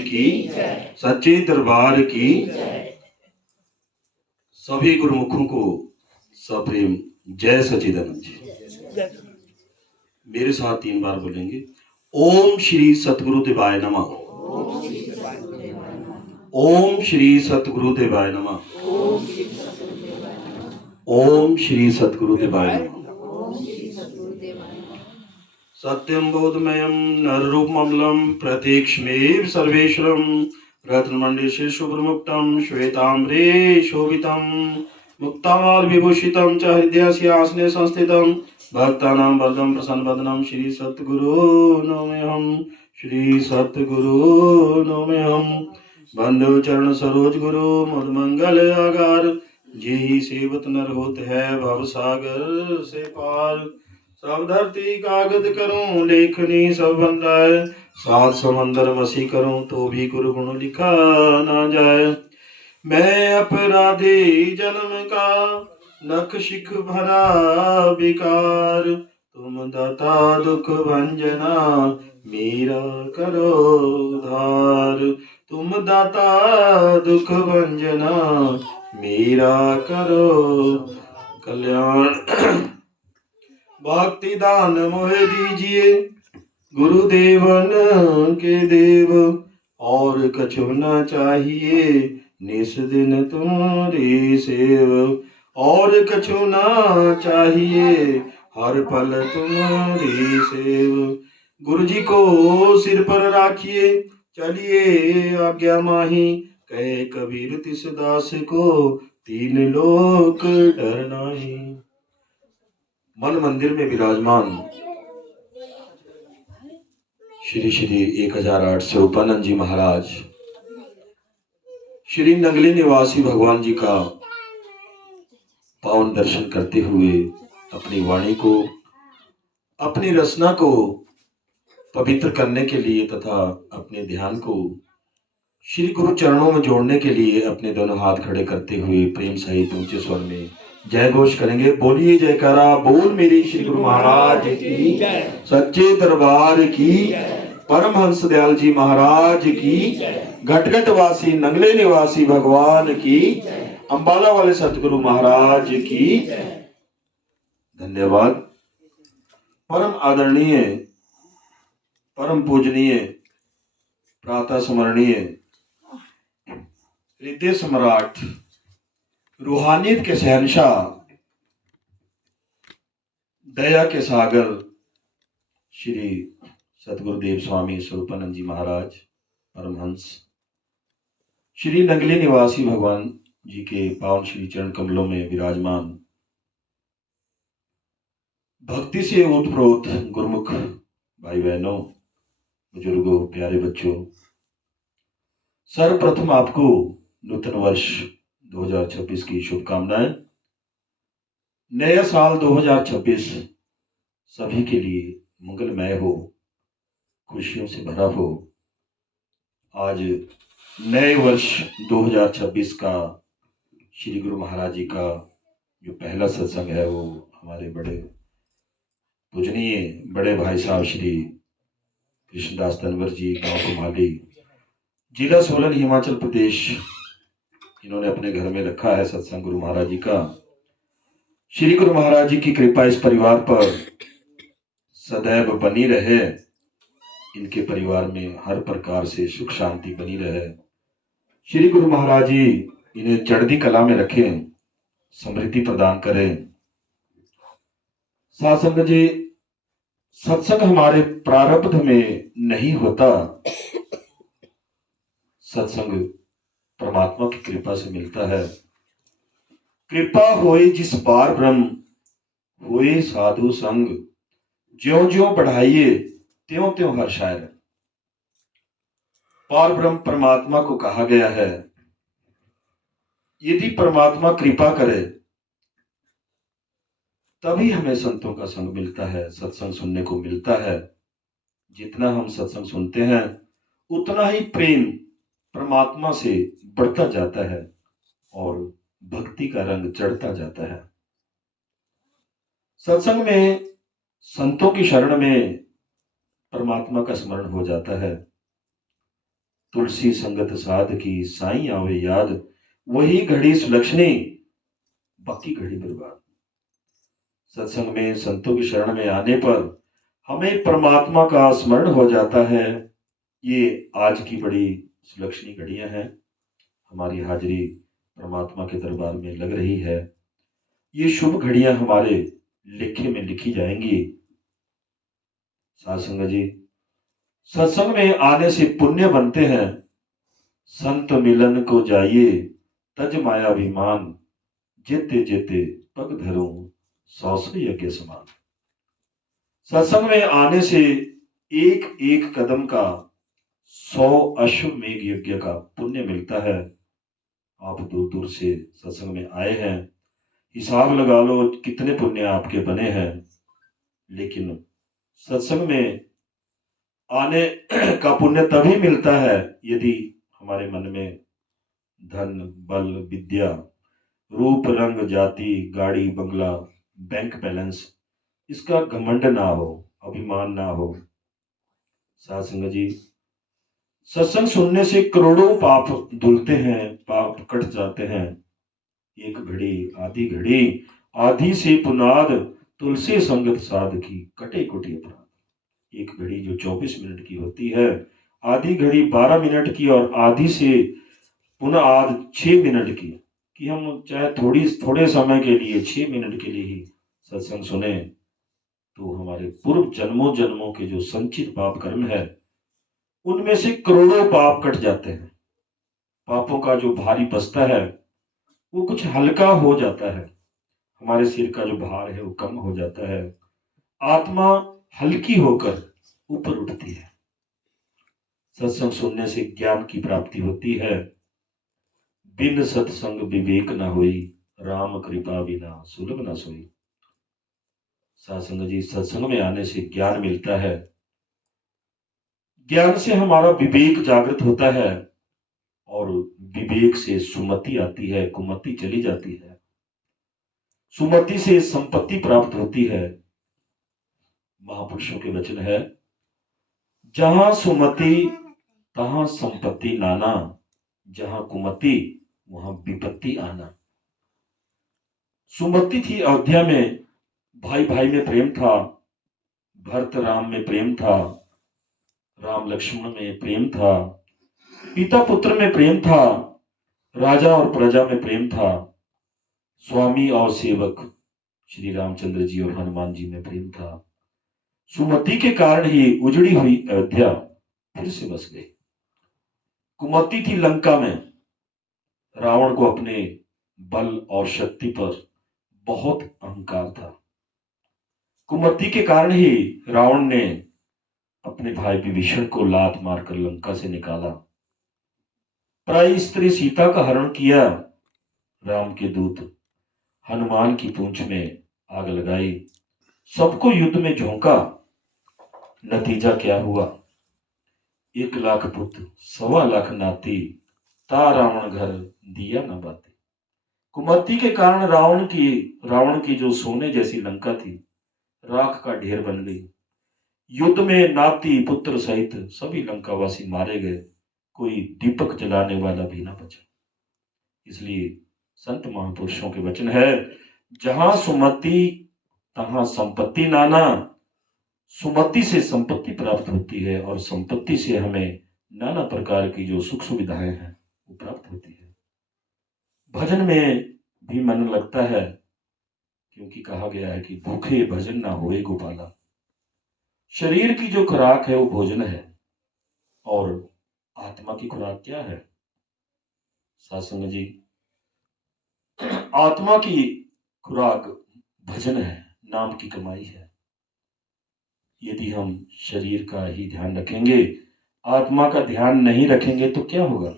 की, सच्चे दरबार की। सभी गुरुमुखों को सप्रेम जय सच्चिदानंद जी। मेरे साथ 3 बार बोलेंगे। ओम श्री सतगुरुदेवाय नमः। ओम श्री सतगुरुदेवाय नमः। ओम श्री सतगुरुदेवाय नमः। सत्यं बोधमयं नररूपममलं प्रत्यक्षमेव सर्वेश्वरं रत्नमण्डिते शुभ्रमुक्तं श्वेताम्बरे शोभितं मुक्तामालविभूषितं च हृदयस्यासने संस्थितं भक्तानां वरदं प्रसन्नवदनं श्री सद्गुरो नमोऽहं। श्री सद्गुरो नमोऽहं। बंधु चरण सरोज गुरु मधुमंगल आगार जेहि सेवत नर होत है भव सागर से पार। सब धरती कागज करूं लेखनी सब बंधाए 7 समंदर मसी करूं तो भी गुरु गुण लिखा ना जाए। मैं अपराधी जन्म का लख शिख भरा विकार तुम दाता दुख भंजना मेरा करो उद्धार। तुम दाता दुख भंजना मेरा करो कल्याण। भक्ति दान मोहे दीजिए गुरुदेवन के देव और कछु न चाहिए निस दिन तुम्हारी सेव। और कछु न चाहिए हर पल तुम्हारी सेव। गुरु जी को सिर पर राखिए चलिए आज्ञा माही कहे कबीर तिस दास को 3 लोक डर नाही। मन मंदिर में विराजमान श्री श्री 1008 स्वरूपानंद जी महाराज श्री नंगली निवासी भगवान जी का पावन दर्शन करते हुए अपनी वाणी को अपनी रचना को पवित्र करने के लिए तथा अपने ध्यान को श्री गुरु चरणों में जोड़ने के लिए अपने दोनों हाथ खड़े करते हुए प्रेम सहित ऊंचे स्वर में जय घोष करेंगे। बोलिए जयकारा बोल मेरे श्री गुरु महाराज की, सच्चे दरबार की, परमहंस दयाल जी महाराज की, घटघट वासी नंगले निवासी भगवान की, अंबाला वाले सतगुरु महाराज की। धन्यवाद। परम आदरणीय परम पूजनीय प्रातः स्मरणीय हृदय सम्राट रूहानियत के शहंशाह दया के सागर श्री सतगुरुदेव स्वामी स्वरूपानंद जी महाराज परमहंस श्री नंगली निवासी भगवान जी के पावन श्री चरण कमलों में विराजमान भक्ति से ओतप्रोत गुरुमुख भाई बहनों बुजुर्गों प्यारे बच्चों, सर्वप्रथम आपको नूतन वर्ष 2026 की शुभकामनाएं। नया साल 2026 सभी के लिए मंगलमय हो, खुशियों से भरा हो। आज नए वर्ष 2026 का श्री गुरु महाराज जी का जो पहला सत्संग है वो हमारे बड़े पूजनीय बड़े भाई साहब श्री कृष्णदास तनवर जी गांव कुमाली जिला सोलन हिमाचल प्रदेश इन्होंने अपने घर में रखा है सत्संग गुरु महाराज जी का। श्री गुरु महाराज जी की कृपा इस परिवार पर सदैव बनी रहे, इनके परिवार में हर प्रकार से सुख शांति बनी रहे। श्री गुरु महाराज जी इन्हें चढ़ती कला में रखें, समृद्धि प्रदान करें। साथ संगत जी, सत्संग हमारे प्रारब्ध में नहीं होता, सत्संग परमात्मा की कृपा से मिलता है। कृपा होए जिस पार ब्रह्म होए साधु संग ज्यों ज्यों बढ़ाइए त्यों त्यों हर्षाए। पार ब्रह्म परमात्मा को कहा गया है। यदि परमात्मा कृपा करे तभी हमें संतों का संग मिलता है, सत्संग सुनने को मिलता है। जितना हम सत्संग सुनते हैं उतना ही प्रेम परमात्मा से बढ़ता जाता है और भक्ति का रंग चढ़ता जाता है। सत्संग में संतों की शरण में परमात्मा का स्मरण हो जाता है। तुलसी संगत साध की, साईं आवे याद, वही घड़ी सुलक्षणी, बाकी घड़ी बर्बाद। सत्संग में संतों की शरण में आने पर हमें परमात्मा का स्मरण हो जाता है। ये आज की बड़ी सुलक्षणी घड़ियां हैं। हमारी हाजिरी परमात्मा के दरबार में लग रही है। ये शुभ घड़ियां हमारे लेखे में लिखी जाएंगी। साध संगत जी, सत्संग में आने से पुण्य बनते हैं। संत मिलन को जाइए, तज माया अभिमान, जेते जेते पग धरो, 100 यज्ञ समान। सत्संग में आने से एक एक कदम का 100 अश्वमेघ यज्ञ का पुण्य मिलता है। आप दूर दूर से सत्संग में आए हैं, हिसाब लगा लो कितने पुण्य आपके बने हैं। लेकिन सत्संग में आने का पुण्य तभी मिलता है यदि हमारे मन में धन, बल, विद्या, रूप, रंग, जाति, गाड़ी, बंगला, बैंक बैलेंस, इसका घमंड ना हो, अभिमान ना हो। साध संगत जी, सत्संग सुनने से करोड़ों पाप धुलते हैं, पाप कट जाते हैं। एक घड़ी आधी घड़ी, आधी से पुनाद, तुलसी संगत साध की, कटे कुटी अपराध। एक घड़ी जो 24 मिनट की होती है, आधी घड़ी 12 मिनट की, और आधी से पुनः आध 6 मिनट की, कि हम चाहे थोड़े समय के लिए 6 मिनट के लिए ही सत्संग सुने, तो हमारे पूर्व जन्मों जन्मों के जो संचित पाप कर्म है, उनमें से करोड़ों पाप कट जाते हैं। पापों का जो भारी बस्ता है वो कुछ हल्का हो जाता है। हमारे सिर का जो भार है वो कम हो जाता है। आत्मा हल्की होकर ऊपर उठती है। सत्संग सुनने से ज्ञान की प्राप्ति होती है। बिन सत्संग विवेक न होई, राम कृपा बिना सुलभ न सोई। सत्संग जी, सत्संग में आने से ज्ञान मिलता है। ज्ञान से हमारा विवेक जागृत होता है, और विवेक से सुमति आती है, कुमति चली जाती है। सुमति से संपत्ति प्राप्त होती है। महापुरुषों के वचन है, जहां सुमति तहां संपत्ति नाना, जहां कुमति वहां विपत्ति आना। सुमति थी अयोध्या में, भाई भाई में प्रेम था, भरत राम में प्रेम था, राम लक्ष्मण में प्रेम था, पिता पुत्र में प्रेम था, राजा और प्रजा में प्रेम था, स्वामी और सेवक श्री रामचंद्र जी और हनुमान जी में प्रेम था। सुमति के कारण ही उजड़ी हुई अयोध्या फिर से बस गई। कुमति थी लंका में, रावण को अपने बल और शक्ति पर बहुत अहंकार था। कुमति के कारण ही रावण ने अपने भाई विभीषण को लात मारकर लंका से निकाला। पराई स्त्री सीता का हरण किया। राम के दूत हनुमान की पूंछ में आग लगाई, सबको युद्ध में झोंका। नतीजा क्या हुआ? 1 लाख पुत्र 1.25 लाख नाती, ता रावण घर दिया न बाती। कुमति के कारण रावण की जो सोने जैसी लंका थी, राख का ढेर बन गई। युद्ध में नाती पुत्र सहित सभी लंकावासी मारे गए, कोई दीपक जलाने वाला भी ना बचा। इसलिए संत महापुरुषों के वचन है, जहां सुमति तहां संपत्ति नाना। सुमति से संपत्ति प्राप्त होती है, और संपत्ति से हमें नाना प्रकार की जो सुख सुविधाएं हैं वो प्राप्त होती है। भजन में भी मन लगता है, क्योंकि कहा गया है कि भूखे भजन ना होए गोपाला। शरीर की जो खुराक है वो भोजन है, और आत्मा की खुराक क्या है? सासंग जी, आत्मा की खुराक भजन है, नाम की कमाई है। यदि हम शरीर का ही ध्यान रखेंगे, आत्मा का ध्यान नहीं रखेंगे, तो क्या होगा?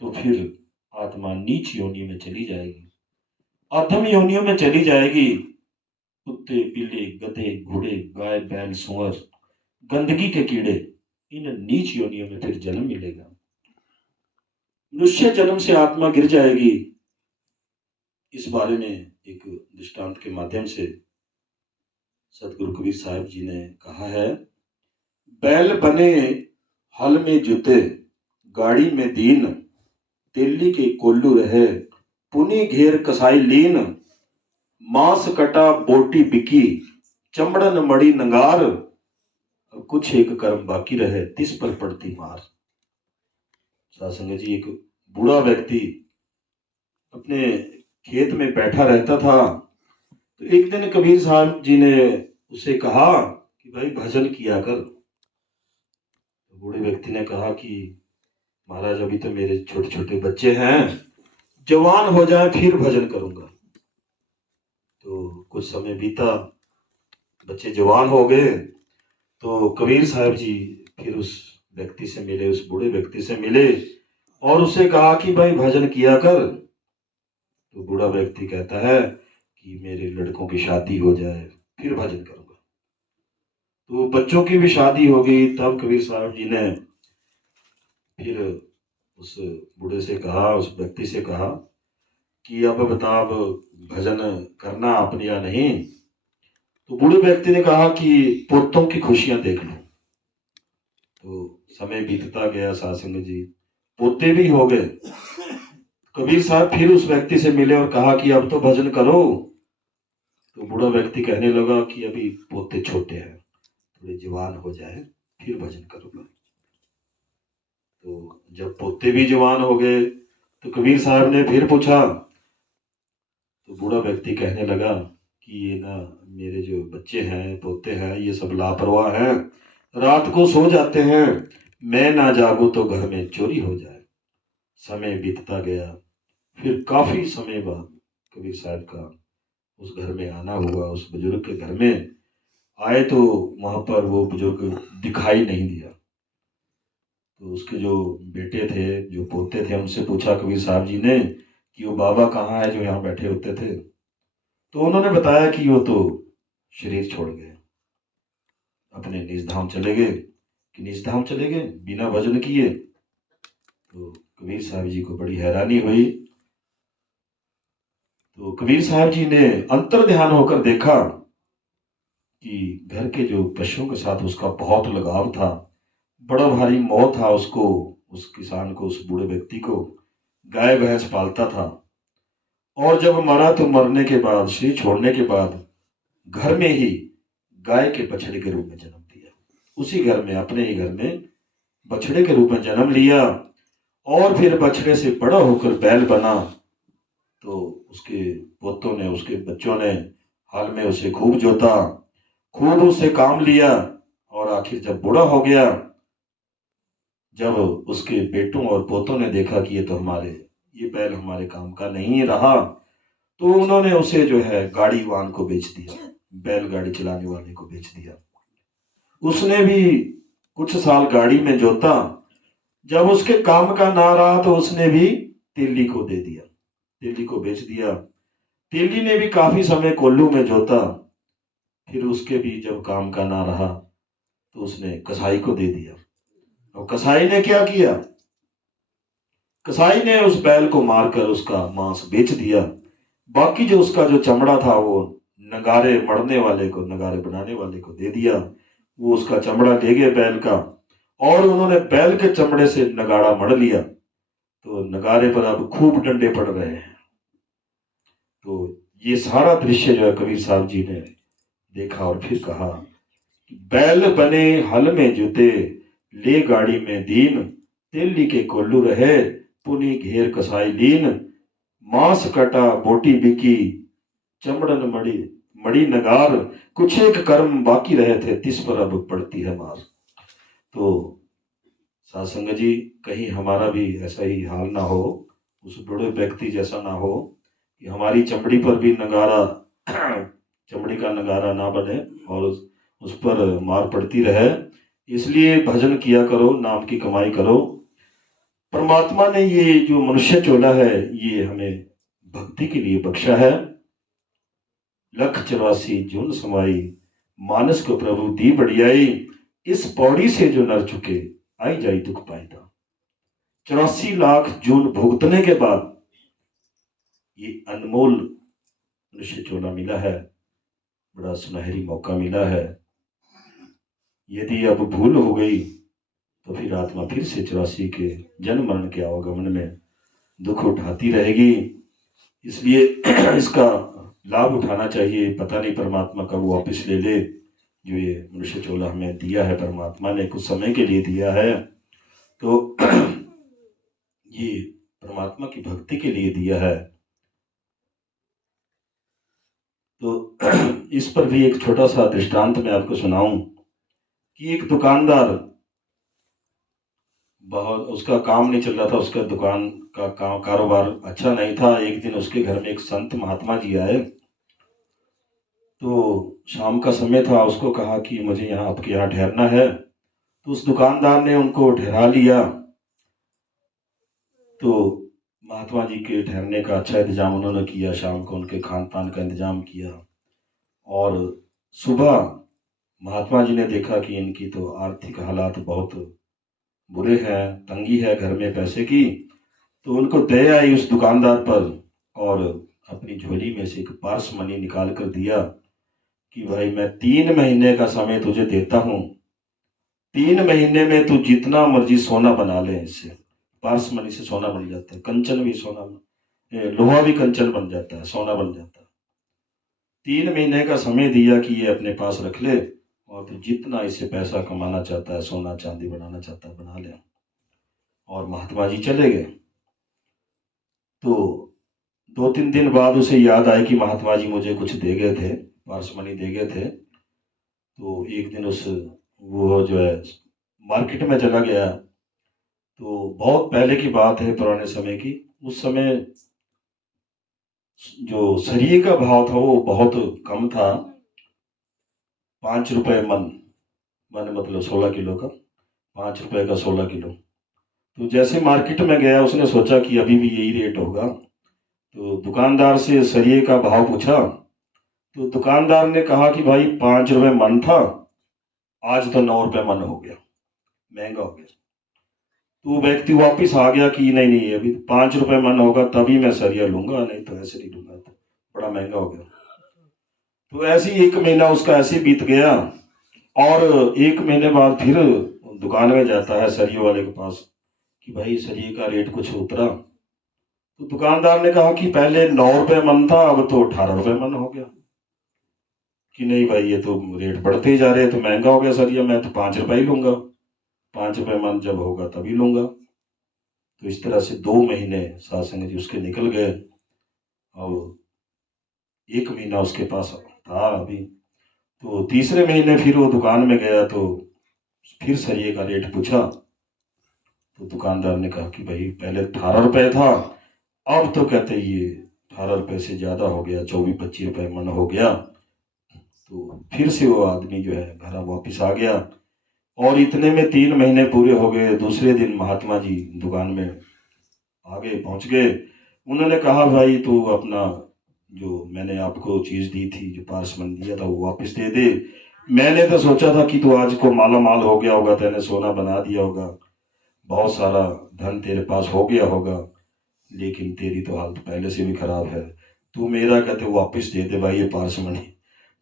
तो फिर आत्मा नीच योनि में चली जाएगी, अधम योनियों में चली जाएगी। कुत्ते, बिल्ली, गधे, घोड़े, गाय, बैल, सुअर, गंदगी के कीड़े, इन नीच योनियों में फिर जन्म मिलेगा। मनुष्य जन्म से आत्मा गिर जाएगी। इस बारे में एक दृष्टांत के माध्यम से सतगुरु कबीर साहब जी ने कहा है, बैल बने हल में जुते गाड़ी में दीन, तेली के कोल्लू रहे पुनी घेर कसाई लीन, मांस कटा बोटी बिकी चमड़न मड़ी नंगार, अब कुछ एक कर्म बाकी रहे तिस पर पड़ती मार। सासंग जी, एक बूढ़ा व्यक्ति अपने खेत में बैठा रहता था। तो एक दिन कबीर साहब जी ने उसे कहा कि भाई भजन किया कर। तो बूढ़े व्यक्ति ने कहा कि महाराज अभी तो मेरे छोटे छोटे बच्चे हैं, जवान हो जाए फिर भजन करूंगा। तो कुछ समय बीता, बच्चे जवान हो गए। तो कबीर साहब जी फिर उस व्यक्ति से मिले, उस बूढ़े व्यक्ति से मिले और उसे कहा कि भाई भजन किया कर। तो बूढ़ा व्यक्ति कहता है कि मेरे लड़कों की शादी हो जाए फिर भजन करूंगा। तो बच्चों की भी शादी हो गई। तब कबीर साहब जी ने फिर उस बूढ़े से कहा, उस व्यक्ति से कहा कि अब बता, अब भजन करना आपने या नहीं। तो बूढ़े व्यक्ति ने कहा कि पोतों की खुशियां देख लो। तो समय बीतता गया सासंग जी, पोते भी हो गए। कबीर साहब फिर उस व्यक्ति से मिले और कहा कि अब तो भजन करो। तो बूढ़ा व्यक्ति कहने लगा कि अभी पोते छोटे हैं, थोड़े जवान हो जाए फिर भजन करूंगा। तो जब पोते भी जवान हो गए तो कबीर साहब ने फिर पूछा। तो बूढ़ा व्यक्ति कहने लगा कि ये ना मेरे जो बच्चे हैं, पोते हैं, ये सब लापरवाह हैं, रात को सो जाते हैं, मैं ना जागूं तो घर में चोरी हो जाए। समय बीतता गया। फिर काफी समय बाद कबीर साहब का उस घर में आना हुआ। उस बुजुर्ग के घर में आए तो वहां पर वो बुजुर्ग दिखाई नहीं दिया। तो उसके जो बेटे थे, जो पोते थे, उनसे पूछा कबीर साहब जी ने कि वो बाबा कहाँ है जो यहाँ बैठे होते थे। तो उन्होंने बताया कि वो तो शरीर छोड़ गए, अपने निज धाम चले गए। कि निज धाम चले गए बिना भजन किए। तो कबीर साहब जी को बड़ी हैरानी हुई। तो कबीर साहब जी ने अंतर ध्यान होकर देखा कि घर के जो पशुओं के साथ उसका बहुत लगाव था, बड़ा भारी मोह था उसको, उस किसान को, उस बूढ़े व्यक्ति को। गाय भैंस पालता था और जब मरा तो मरने के बाद, शरीर छोड़ने के बाद घर में ही गाय के बछड़े के रूप में जन्म लिया। उसी घर में, अपने ही घर में बछड़े के रूप में जन्म लिया। और फिर बछड़े से बड़ा होकर बैल बना। तो उसके पोतों ने, उसके बच्चों ने हाल में उसे खूब जोता, खूब उससे काम लिया। और आखिर जब बूढ़ा हो गया, जब उसके बेटों और पोतों ने देखा कि ये बैल हमारे काम का नहीं रहा, तो उन्होंने उसे जो है गाड़ीवान को बेच दिया, बैलगाड़ी चलाने वाले को बेच दिया। उसने भी कुछ साल गाड़ी में जोता। जब उसके काम का ना रहा तो उसने भी तेली को दे दिया, तेली को बेच दिया। तेली ने भी काफी समय कोल्लू में जोता। फिर उसके भी जब काम का ना रहा तो उसने कसाई को दे दिया। और कसाई ने क्या किया? कसाई ने उस बैल को मारकर उसका मांस बेच दिया। बाकी जो उसका जो चमड़ा था वो नगारे मढ़ने वाले को, नगारे बनाने वाले को दे दिया। वो उसका चमड़ा ले गए बैल का, और उन्होंने बैल के चमड़े से नगाड़ा मढ़ लिया। तो नगारे पर अब खूब डंडे पड़ रहे हैं। तो ये सारा दृश्य जो है कबीर साहब जी ने देखा और फिर कहा, बैल बने हल में जुते ले गाड़ी में दीन, तेली के कोल्लू रहे पुनी घेर कसाई लीन, मांस कटा बोटी बिकी चमड़न मड़ी मड़ी नगार, कुछ एक कर्म बाकी रहे थे तिस पर अब पड़ती है मार। तो सासंग जी, कहीं हमारा भी ऐसा ही हाल ना हो, उस बूढ़े व्यक्ति जैसा ना हो कि हमारी चमड़ी पर भी नगारा चमड़ी का नगारा ना बने और उस पर मार पड़ती रहे। इसलिए भजन किया करो, नाम की कमाई करो। परमात्मा ने ये जो मनुष्य चोला है ये हमें भक्ति के लिए बख्शा है। 184 जून समाई मानस को प्रभु दी बढ़ियाई, इस पौड़ी से जो नर चुके आई जाई दुख पाएगा। 84 लाख जून भुगतने के बाद ये अनमोल मनुष्य चोला मिला है, बड़ा सुनहरी मौका मिला है। यदि अब भूल हो गई तो फिर आत्मा फिर से 84 के जन्म मरण के आवागमन में दुख उठाती रहेगी। इसलिए इसका लाभ उठाना चाहिए। पता नहीं परमात्मा कब वापस ले ले। जो ये मनुष्य चोला हमें दिया है, परमात्मा ने कुछ समय के लिए दिया है, तो ये परमात्मा की भक्ति के लिए दिया है। तो इस पर भी एक छोटा सा दृष्टांत मैं आपको सुनाऊं कि एक दुकानदार, बहुत उसका काम नहीं चल रहा था, उसका दुकान का कारोबार अच्छा नहीं था। एक दिन उसके घर में एक संत महात्मा जी आए। तो शाम का समय था, उसको कहा कि मुझे यहाँ आपके यहाँ ठहरना है। तो उस दुकानदार ने उनको ठहरा लिया। तो महात्मा जी के ठहरने का अच्छा इंतजाम उन्होंने किया, शाम को उनके खान पान का इंतजाम किया। और सुबह महात्मा जी ने देखा कि इनकी तो आर्थिक हालात बहुत बुरे हैं, तंगी है घर में पैसे की। तो उनको दया आई उस दुकानदार पर और अपनी झोली में से एक पार्स मनी निकाल कर दिया कि भाई मैं 3 महीने का समय तुझे देता हूँ, 3 महीने में तू जितना मर्जी सोना बना ले। इससे पार्स मनी से सोना बन जाता है, कंचन भी सोना, लोहा भी कंचन बन जाता है, सोना बन जाता है। 3 महीने का समय दिया कि ये अपने पास रख ले और तू जितना इससे पैसा कमाना चाहता है, सोना चांदी बनाना चाहता है, बना ले। और महात्मा जी चले गए। तो 2-3 दिन बाद उसे याद आया कि महात्मा जी मुझे कुछ दे गए थे, पार्स मनी दे गए थे। तो एक दिन वो जो है मार्केट में चला गया। तो बहुत पहले की बात है, पुराने समय की। उस समय जो सरिये का भाव था वो बहुत कम था, 5 रुपए मन मतलब 16 किलो का, 5 रुपए का 16 किलो। तो जैसे मार्केट में गया, उसने सोचा कि अभी भी यही रेट होगा। तो दुकानदार से सरिये का भाव पूछा। तो दुकानदार ने कहा कि भाई 5 रुपए मन था, आज तो 9 रुपए मन हो गया, महंगा हो गया। तो व्यक्ति वापिस आ गया कि नहीं नहीं, अभी 5 रुपए मन होगा तभी मैं सरिया लूंगा, नहीं तो ऐसे नहीं लूंगा, तो बड़ा महंगा हो गया। तो ऐसे ही 1 महीना उसका ऐसे बीत गया। और 1 महीने बाद फिर दुकान में जाता है सरिये वाले के पास कि भाई सरिये का रेट कुछ उतरा। तो दुकानदार ने कहा कि पहले 9 रुपए मन था, अब तो 18 रुपए मन हो गया। कि नहीं भाई, ये तो रेट बढ़ते ही जा रहे हैं, तो महंगा हो गया सरिया, मैं तो 5 रुपए ही लूंगा, 5 रुपए मन जब होगा तभी लूंगा। तो इस तरह से 2 महीने साधुसंग जी उसके निकल गए और 1 महीना उसके पास था अभी। तो तीसरे महीने फिर वो दुकान में गया तो फिर सरिये का रेट पूछा। तो दुकानदार ने कहा कि भाई पहले 18 रुपए था, अब तो कहते ये 18 रुपए से ज़्यादा हो गया, 24-25 रुपए मन हो गया। तो फिर से वो आदमी जो है घर वापस आ गया। और इतने में 3 महीने पूरे हो गए। दूसरे दिन महात्मा जी दुकान में आ गए, पहुंच गए। उन्होंने कहा भाई तू अपना जो मैंने आपको चीज़ दी थी, जो पार्समन दिया था, वो वापस दे दे। मैंने तो सोचा था कि तू आज को माला माल हो गया होगा, तेने सोना बना दिया होगा, बहुत सारा धन तेरे पास हो गया होगा, लेकिन तेरी तो हालत पहले से भी खराब है। तू मेरा कहते वापस दे दे भाई ये पार्स मनी।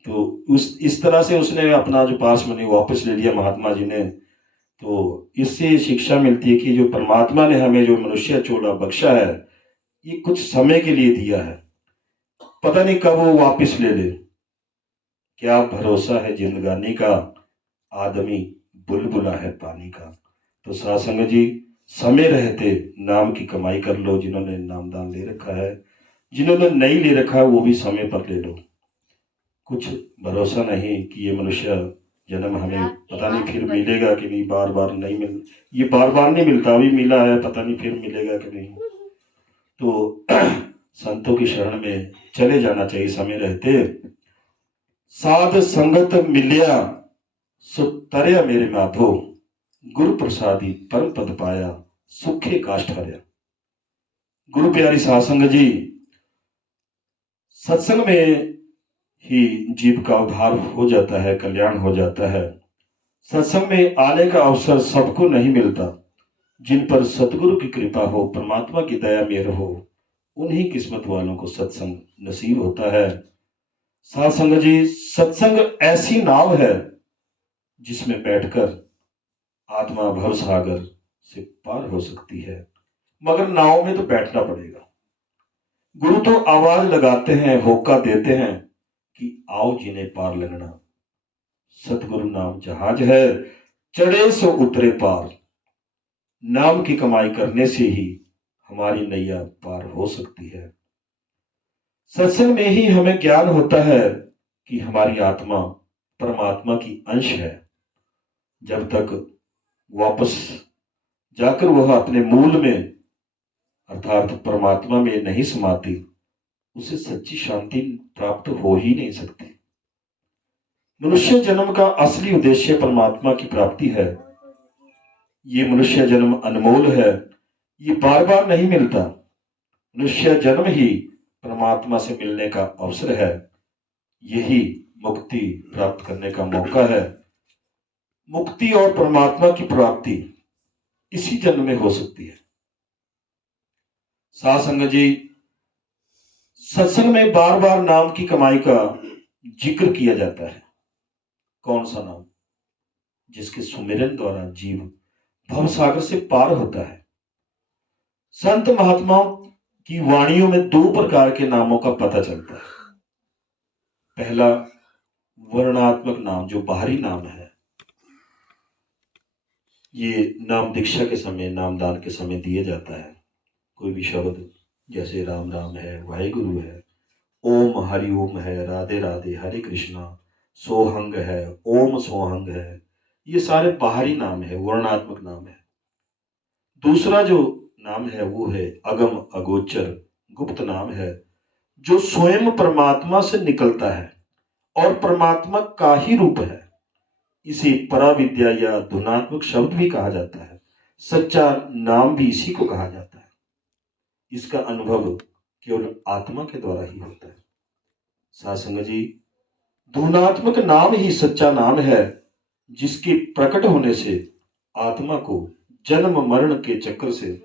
तो इस तरह से उसने अपना जो पार्स मनी वापस ले लिया महात्मा जी ने। तो इससे शिक्षा मिलती है कि जो परमात्मा ने हमें जो मनुष्य चोला बख्शा है, ये कुछ समय के लिए दिया है, पता नहीं कब वो वापस ले ले। क्या भरोसा है जिंदगानी का, आदमी बुलबुला है पानी का। तो सासंग जी, समय रहते नाम की कमाई कर लो। जिन्होंने नामदान ले रखा है, जिन्होंने नहीं ले रखा है, वो भी समय पर ले लो। कुछ भरोसा नहीं कि ये मनुष्य जन्म हमें पता नहीं फिर मिलेगा कि नहीं, बार बार नहीं ये बार बार नहीं मिलता, अभी मिला है, पता नहीं फिर मिलेगा कि नहीं। तो संतों की शरण में चले जाना चाहिए समय रहते। साध संगत मिलिया सो तरया मेरे माधो, गुरु प्रसादी परम पद पाया, सुखे काष्ठ हरया। गुरु प्यारी साधसंग जी, सत्संग में ही जीव का उद्धार हो जाता है, कल्याण हो जाता है। सत्संग में आने का अवसर सबको नहीं मिलता। जिन पर सतगुरु की कृपा हो, परमात्मा की दया मेहर हो, उन्हीं किस्मत वालों को सत्संग नसीब होता है। साधसंग जी, सत्संग ऐसी नाव है जिसमें बैठकर आत्मा भवसागर से पार हो सकती है, मगर नाव में तो बैठना पड़ेगा। गुरु तो आवाज लगाते हैं, होका देते हैं कि आओ जिन्हें पार लगना। सतगुरु नाम जहाज है, चढ़े सो उतरे पार। नाम की कमाई करने से ही हमारी नैया पार हो सकती है। सत्संग में ही हमें ज्ञान होता है कि हमारी आत्मा परमात्मा की अंश है। जब तक वापस जाकर वह अपने मूल में अर्थात परमात्मा में नहीं समाती, उसे सच्ची शांति प्राप्त हो ही नहीं सकती। मनुष्य जन्म का असली उद्देश्य परमात्मा की प्राप्ति है। ये मनुष्य जन्म अनमोल है, ये बार बार नहीं मिलता। मनुष्य जन्म ही परमात्मा से मिलने का अवसर है। यही मुक्ति प्राप्त करने का मौका है। मुक्ति और परमात्मा की प्राप्ति इसी जन्म में हो सकती है। साध संगत जी, सत्संग में बार बार नाम की कमाई का जिक्र किया जाता है। कौन सा नाम? जिसके सुमिरन द्वारा जीव भवसागर से पार होता है। संत महात्माओं की वाणियों में दो प्रकार के नामों का पता चलता है। पहला वर्णात्मक नाम, जो बाहरी नाम है। ये नाम दीक्षा के समय, नामदान के समय दिया जाता है। कोई भी शब्द जैसे राम राम है, वाहिगुरु है, ओम हरि ओम है, राधे राधे, हरे कृष्णा, सोहंग है, ओम सोहंग है, ये सारे बाहरी नाम है, वर्णात्मक नाम है। दूसरा जो नाम है वो है अगम अगोचर, गुप्त नाम है, जो स्वयं परमात्मा से निकलता है और परमात्मा का ही रूप है। इसे पराविद्या या धुनात्मक शब्द भी कहा जाता है। सच्चा नाम भी इसी को कहा जाता है। इसका अनुभव केवल आत्मा के द्वारा ही होता है। साध संगत जी, धुनात्मक नाम ही सच्चा नाम है, जिसके प्रकट होने से आत्मा को जन्म मरण के चक्कर से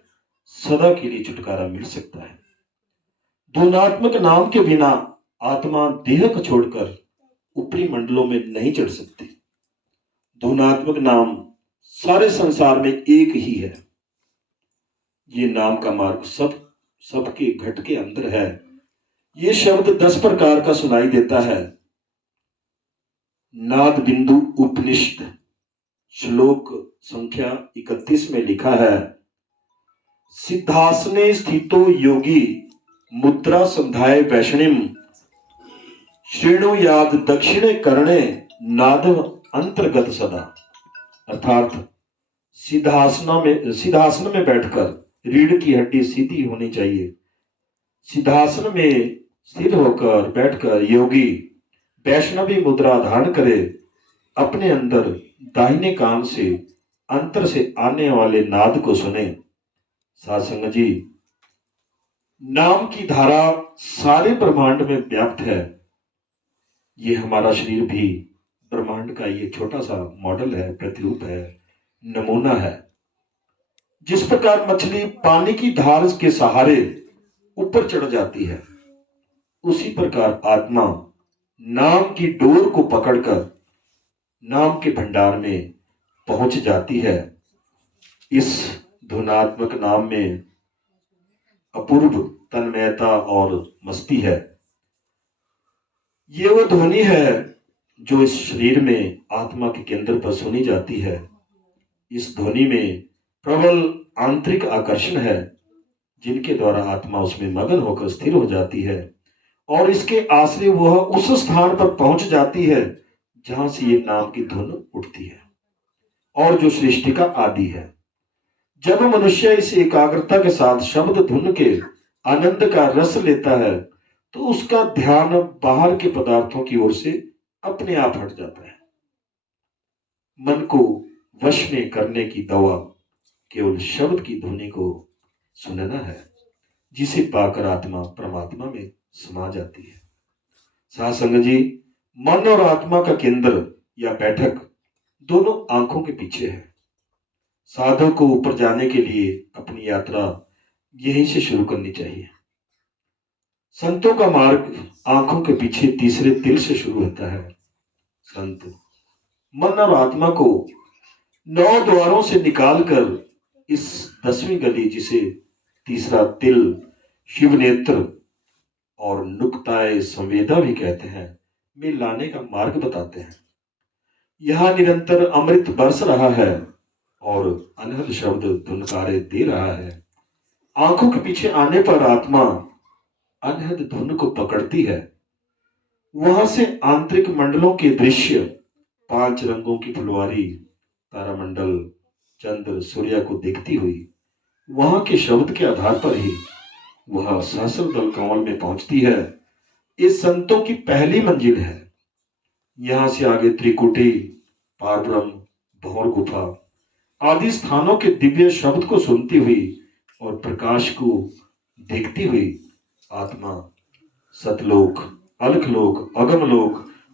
सदा के लिए छुटकारा मिल सकता है। धुनात्मक नाम के बिना आत्मा देह को छोड़कर ऊपरी मंडलों में नहीं चढ़ सकती। धुनात्मक नाम सारे संसार में एक ही है। ये नाम का मार्ग सबके घट के अंदर है। ये शब्द 10 प्रकार का सुनाई देता है। नाद बिंदु उपनिषद श्लोक संख्या 31 में लिखा है, सिद्धासने स्थितो योगी मुद्रा संध्याय वैष्णिम श्रेणुयाद दक्षिणे कर्णे नादम अंतर्गत सदा। अर्थात सिद्धासन में बैठकर रीढ़ की हड्डी सीधी होनी चाहिए। सिद्धासन में स्थिर होकर बैठकर योगी वैष्णवी मुद्रा धारण करे, अपने अंदर दाहिने कान से अंतर से आने वाले नाद को सुने। साध संगत जी, नाम की धारा सारे ब्रह्मांड में व्याप्त है। ये हमारा शरीर भी ब्रह्मांड का ये छोटा सा मॉडल है, प्रतिरूप है, नमूना है। जिस प्रकार मछली पानी की धार के सहारे ऊपर चढ़ जाती है, उसी प्रकार आत्मा नाम की डोर को पकड़कर नाम के भंडार में पहुंच जाती है। इस धुनात्मक नाम में अपूर्व तन्मयता और मस्ती है। ये वो ध्वनि है जो इस शरीर में आत्मा के केंद्र पर सुनी जाती है। इस ध्वनि में प्रबल आंतरिक आकर्षण है, जिनके द्वारा आत्मा उसमें मगन होकर स्थिर हो जाती है और इसके आश्रय वह उस स्थान पर पहुंच जाती है जहां से ये नाम की धुन उठती है और जो सृष्टि का आदि है। जब मनुष्य इस एकाग्रता के साथ शब्द धुन के आनंद का रस लेता है, तो उसका ध्यान बाहर के पदार्थों की ओर से अपने आप हट जाता है। मन को वश में करने की दवा केवल शब्द की ध्वनि को सुनना है, जिसे पाकर आत्मा परमात्मा में समा जाती है। साध संगत जी, मन और आत्मा का केंद्र या बैठक दोनों आंखों के पीछे है। साधक को ऊपर जाने के लिए अपनी यात्रा यहीं से शुरू करनी चाहिए। संतों का मार्ग आंखों के पीछे तीसरे तिल से शुरू होता है। संत मन और आत्मा को 9 द्वारों से निकालकर इस 10वीं गली, जिसे तीसरा तिल, शिव नेत्र और नुक्ताए संवेदा भी कहते हैं, में लाने का मार्ग बताते हैं। यहां निरंतर अमृत बरस रहा है और अनहद शब्द धुनकारे दे रहा है। आंखों के पीछे आने पर आत्मा अनहद धुन को पकड़ती है। वहां से आंतरिक मंडलों के दृश्य, 5 रंगों की फुलवारी, तारामंडल, चंद्र, सूर्य को देखती हुई वहां के शब्द के आधार पर ही वह सहस्र दल कंवल में पहुंचती है। इस संतों की पहली मंजिल है। यहां से आगे त्रिकुटी, पारब्रह्म, भौर गुफा आदि स्थानों के दिव्य शब्द को सुनती हुई और प्रकाश को देखती हुई आत्मा सतलोक, अलखलोक, अगमलोक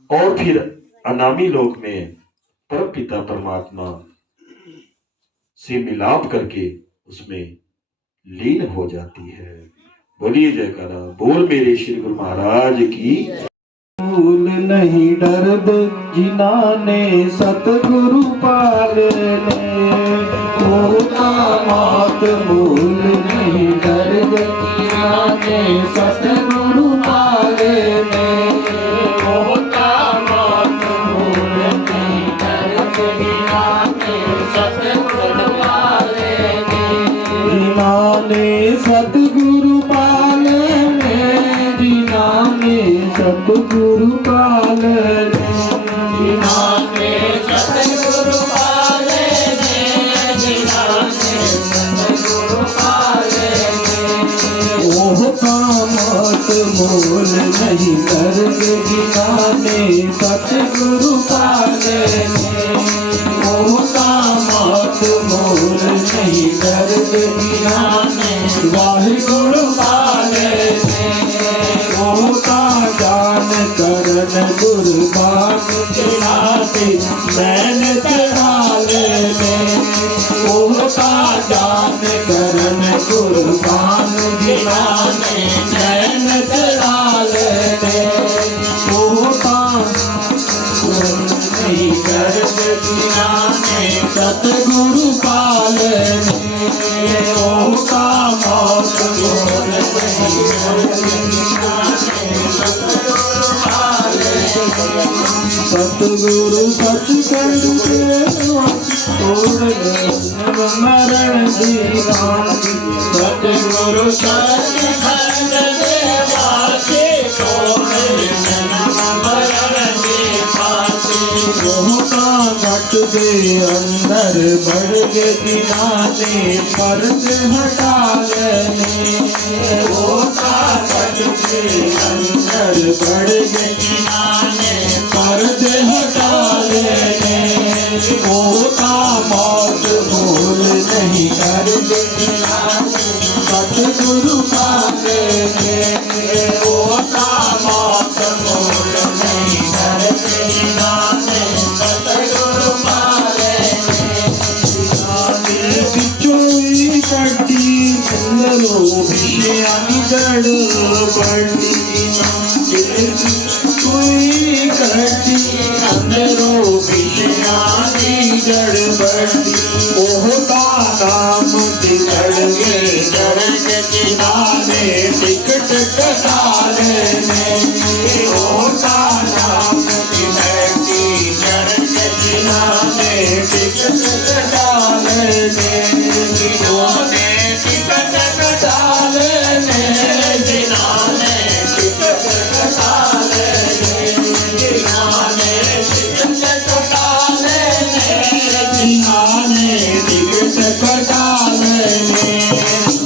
और फिर अनामी लोक में परम पिता परमात्मा से मिलाप करके उसमें लीन हो जाती है। बोलिए जयकारा बोल मेरे श्री गुरु महाराज की। भूल नहीं डरद जिन्हाने सतगुरु पाले होता मौत। भूल नहीं डरद जिन्हाने सतगुरु पाले होता मौत। भूल नहीं डरद जिन्हाने सतगुरु पाले जिन्हाने सतगुरु पाले जिन्हाने सतगुरु पाले जिन्हाने सतगुरु पाले जिन्हाने सतगुरु पाले ओह कामत मोल नहीं करके जिन्हाने सतगुरु पाले ओह कामत मोल नहीं करके जिन्हाने वाहिगुरु पाले होता जान करन गुरबान जिनाते मैन चढ़ा लेने होता जान करन गुरबान जिनाते मैन चढ़ा लेने होता नहीं कर जिनाने सतगुरु पालने होता मौत मोल सतगुरु सचखंड तोड़ मरण दीना सतगुरु सचखंड वासे तोड़ मरण होता घट दे अंदर बढ़ के जिन्हाने पर्द हटा लेने होता घट दे अंदर बढ़ के जिन्हाने पर्द हटा लेने होता मौत भूल नहीं कर जिन्हाने सतगुरु पाले होता मौत भूल नहीं कर जिन्हाने सतगुरु पाले बिचोई कटी चंदरो विषयानी गढ़ बड़ी कोई कटी अंदरो विषयानी गढ़ बड़ी ओहता नाम तिगड़ के चरण किनारे टिकट कटाले में ओहता नाम तिगड़ी चरण किनारे टिकट कटाले में जिन्होंने टिकट कटाले में जिन्होंने टिकट कटाले जिन्होंने टिकट कटाले जिन्होंने टिकट कटाले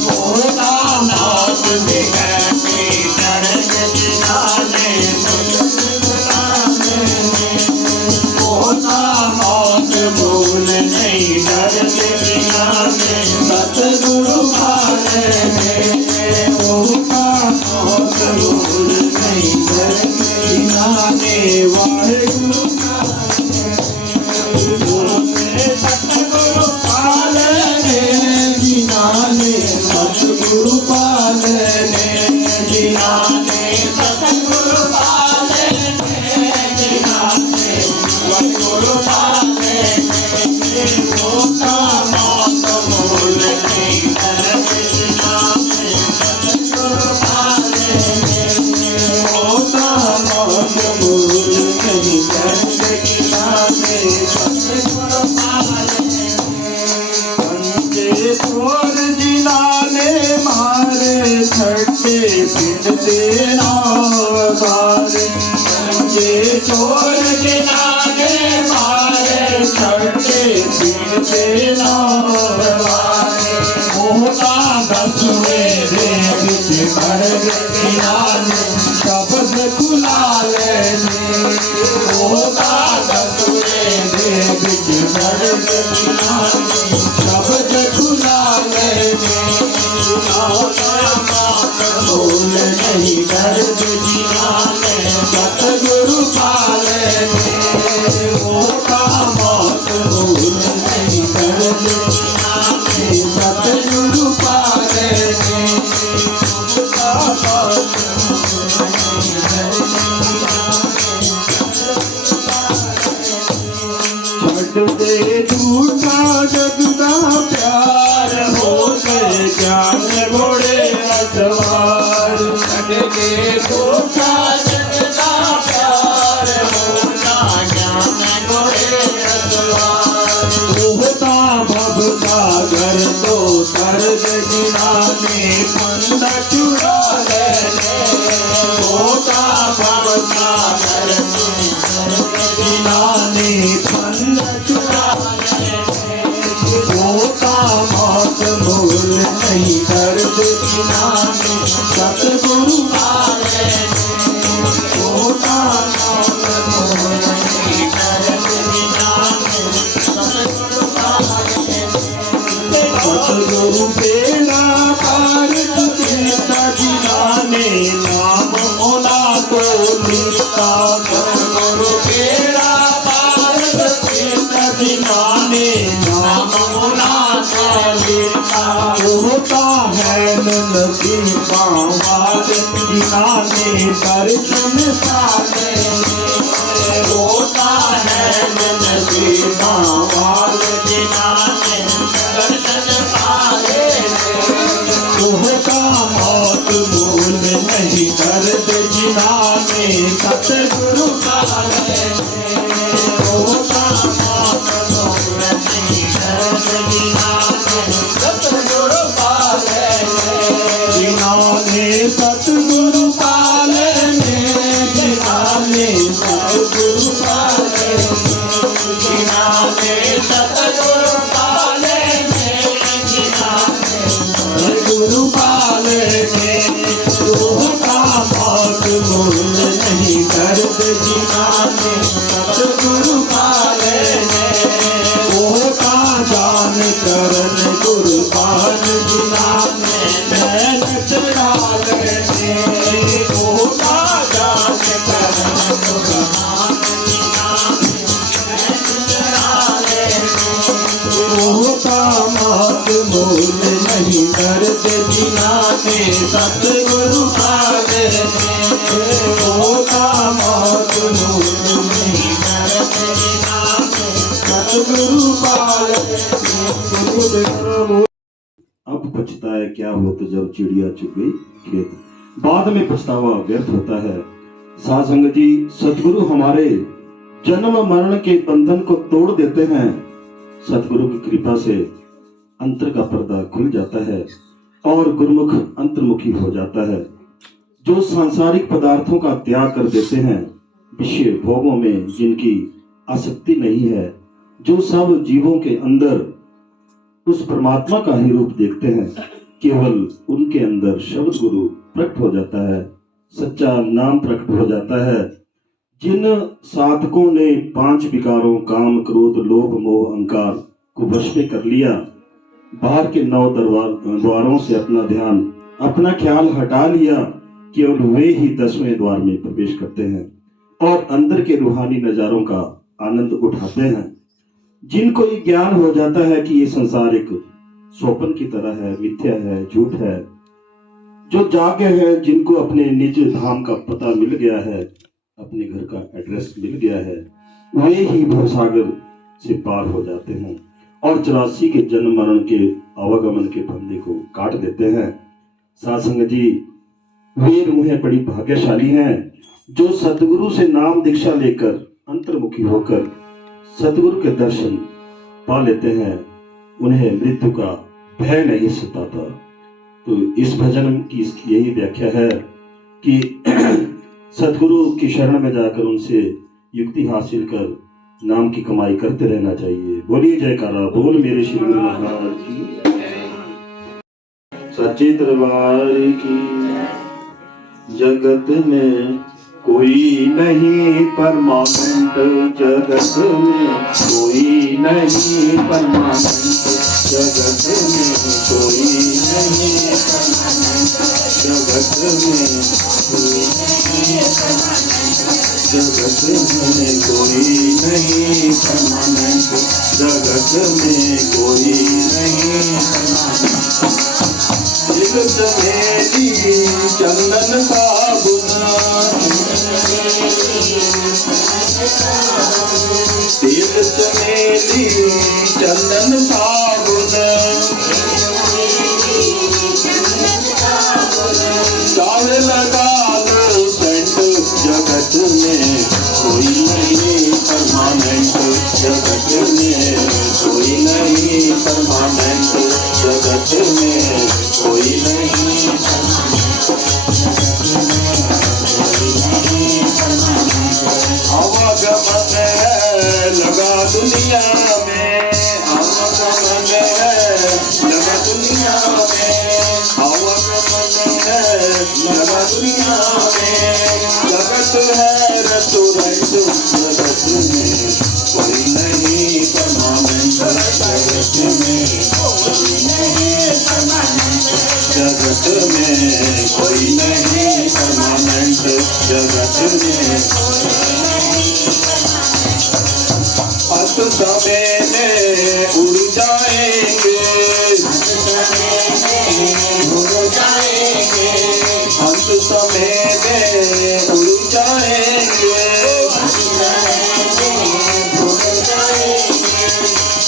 होता मौत बिगड़ती चढ़ जिन्होंने होता मौत भूल नहीं डर जिन्होंने सतगुरु पाले होता मौत भूल नहीं डर जिन्होंने वाहिगुरु सतगुरु पाले जिन्होंने सतगुरु पाले जिन्होंने सतगुरु पाले जिन्होंने सतगुरु पाले चोर जिलाने मारे छठे पिंड तेरा मारे पंजे चोर जिलाने मारे छठे पिंड तेरा मारे मोटा दसवें रे बिच मर्ग जिलाने शब्द खुला लेने मोटा दसवें रे बिच मर्ग जिलाने शब्द खुला लेने बोल नहीं दर्द जिलाने सतगुरु पालेने मोटा मौत भूल नहीं दर्द जिलाने सतगुरु पालेने मोटा मौत भूल नहीं दर्द छड़ दे झूठा जगदा प्यार हो गए ज्ञान घोड़े अतवार छड़ दे झूठा जगदा प्यार होना ज्ञान घोड़े अतवार होता भवता घर तो सर्ग जिलाने फंद चुरा लेने होता भवता घर तो सर्ग जिलाने फंद चुरा लेने होता मौत मूल नहीं दर्द जिलाने सतगुरु पालेने होता मौत मूल नहीं दर्द जिलाने सतगुरु पालेने सतगुरु बेड़ा पार तुझे जिलाने नाम मोला को लिखता सतगुरु बेड़ा पार तुझे जिलाने नाम मोला को लिखता होता है नसीबा वाले जिलाने दर्शन पाले होता है नसीबा वाले जिलाने दर्शन पाले होता मौत मूल नहीं दर्द जिलाने सतगुरु पाले होता मौत मूल नहीं दर्द जिलाने सतगुरु पाले जिलाने सतगुरु पालेने जिलाने सतगुरु पाले जिलाने सतगुरु पालेने जिलाने सतगुरु पालेने होता मौत मूल नहीं दर्द जिलाने सतगुरु पालेने होता जान करन कुर्बान जिलाने मैल चढ़ा लेने होता जान करन कुर्बान जिलाने मैल चढ़ा लेने होता मौत मूल नहीं दर्द जिलाने सतगुरु पालेने होता मौत मूल नहीं दर्द जिलाने सतगुरु पालेने अब पछताए क्या हो तो जब चिड़िया चुग गई खेत। बाद में पछतावा व्यर्थ होता है। साध संगत जी, सतगुरु हमारे जन्म मरण के बंधन को तोड़ देते हैं। सतगुरु की कृपा से अंतर का पर्दा खुल जाता है और गुरुमुख अंतर्मुखी हो जाता है। जो सांसारिक पदार्थों का त्याग कर देते हैं, विषय भोगों में जिनकी आसक्ति नहीं है, जो सब जीवों के अंदर उस परमात्मा का ही रूप देखते हैं, केवल उनके अंदर शब्द गुरु प्रकट हो जाता है, सच्चा नाम प्रकट हो जाता है। जिन साधकों ने 5 विकारों काम क्रोध लोभ मोह अहंकार को वश में कर लिया, बाहर के 9 द्वारों से अपना ध्यान अपना ख्याल हटा लिया, केवल वे ही 10वें द्वार में प्रवेश करते हैं और अंदर के रूहानी नजारों का आनंद उठाते हैं। जिनको ये ज्ञान हो जाता है कि ये संसार एक स्वप्न की तरह है, मिथ्या है, झूठ है, जो जागे हैं, जिनको अपने निज धाम का पता मिल गया है, अपने घर का एड्रेस मिल गया है, वे ही भवसागर से पार हो जाते हैं और 84 के जन्म मरण के आवागमन के फंदे को काट देते हैं। साध संगत जी, वे रूहें बड़ी भाग्यशाली हैं जो सतगुरु से नाम दीक्षा लेकर अंतर्मुखी होकर सतगुरु के दर्शन पा लेते हैं। उन्हें मृत्यु का भय नहीं सताता। तो इस भजन की यही व्याख्या है कि सदगुरु की शरण में जाकर उनसे युक्ति हासिल कर नाम की कमाई करते रहना चाहिए। बोलिए जयकारा बोल मेरे श्री गुरु महाराज की, सच्चे दरबार की। जगत में कोई नहीं परमानेंट, जगत में कोई नहीं परमानेंट, जगत में कोई नहीं परमानेंट, जगत में कोई नहीं परमानेंट, जगत में कोई नहीं परमानेंट, जगत में कोई नहीं परमानेंट। दिल चमेली चंदन साबुन, दिल चमेली चंदन साबुन, चाहे लगा लो सेंट, जगत में कोई नहीं परमानेंट, जगत में कोई नहीं परमानेंट, जगत में कोई नहीं आवागमन है लगा दुनिया में, आवागमन है लगा दुनिया में, आवागमन है लगा दुनिया में, जगत है रेस्टोरेंट, जगत में कोई नहीं परमानेंट, जगत में कोई नहीं परमानेंट, जगत में कोई नहीं परमानेंट, जगत में अंत समय में उड़ जाएंगे, उड़ जाएंगे, अंत समय में उड़ जाएंगे,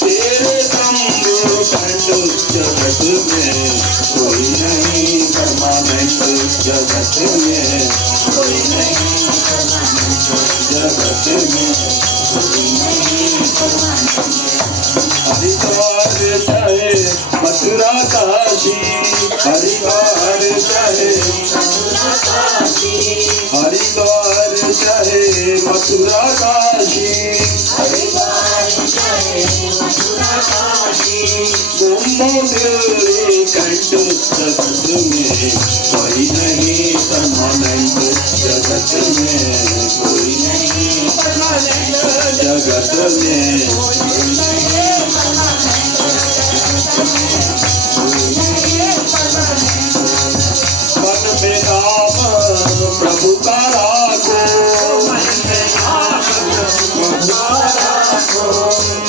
तेरे तंबू कंड, जगत में कोई नहीं परमानेंट, जगत में कोई नहीं परमानेंट, जगत में कोई नहीं परमानेंट। हरिद्वार चाहे मथुरा काशी, हरिद्वार चाहे हरिद्वार चाहे मथुरा काशी, कुंभ दिल्ली कंठ, जगत में कोई नहीं परमानेंट, जगत में कोई नहीं परमानेंट, जगत में कोई नहीं परमानेंट, मन में नाम प्रभु का राखो, मन में नाम प्रभु का राखो,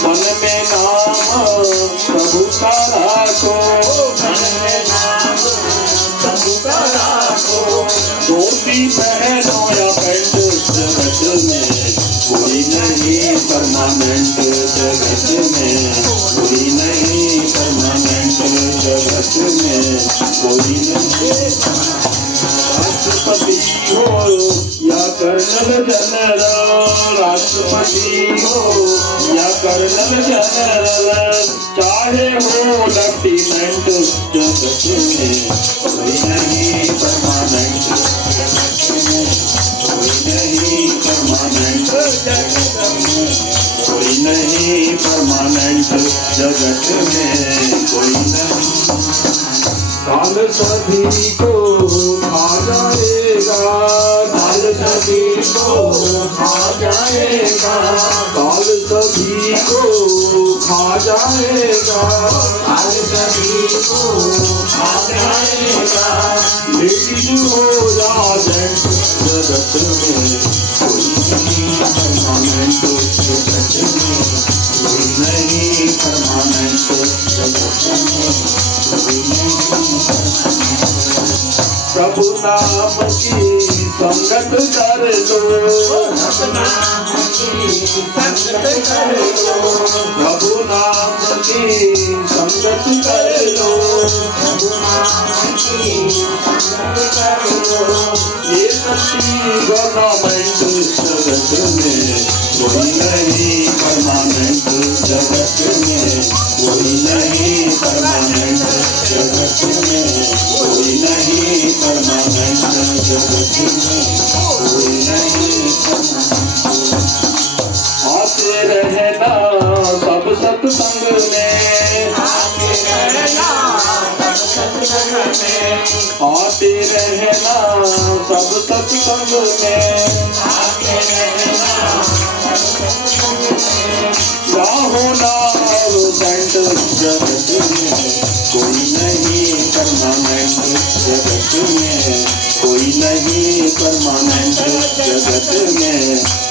मन में नाम प्रभु का राखो, मन में नाम प्रभु का राखो, धोती पहनो या पैंट, जगत में कोई नहीं परमानेंट, जगत में कोई नहीं परमानेंट, जगत में कोई नहीं। राष्ट्रपति हो या कर्नल जनरल, राष्ट्रपति हो या कर्नल जनरल, चाहे हो लेफ्टिनेंट, जगत में कोई नहीं परमानेंट, जगत में कोई नहीं परमानेंट, जगत में कोई नहीं परमानेंट, जगत में कोई नहीं। काल सभी को खा जाएगा, काल सभी को खा जाएगा, काल सभी को खा जाएगा, काल सभी को खा जाएगा, लेडीज हो या जेंट, जगत में कोई नहीं परमानेंट, जगत में कोई नहीं परमानेंट, जगत में कोई नहीं परमानेंट। प्रभु नाम की संगत कर लो, प्रभु नाम की संगत कर लो, प्रभु नाम की संगत कर लो, प्रभु नाम की संगत कर लो, ये सच्ची गवर्नमेंट, जगत में कोई नहीं परमानेंट, जगत में कोई नहीं परमानेंट, आते रहना सब सत्संग में, राहो नाम सेंट जगत में, कोई नहीं परमानेंट जगत में, कोई नहीं परमानेंट जगत में।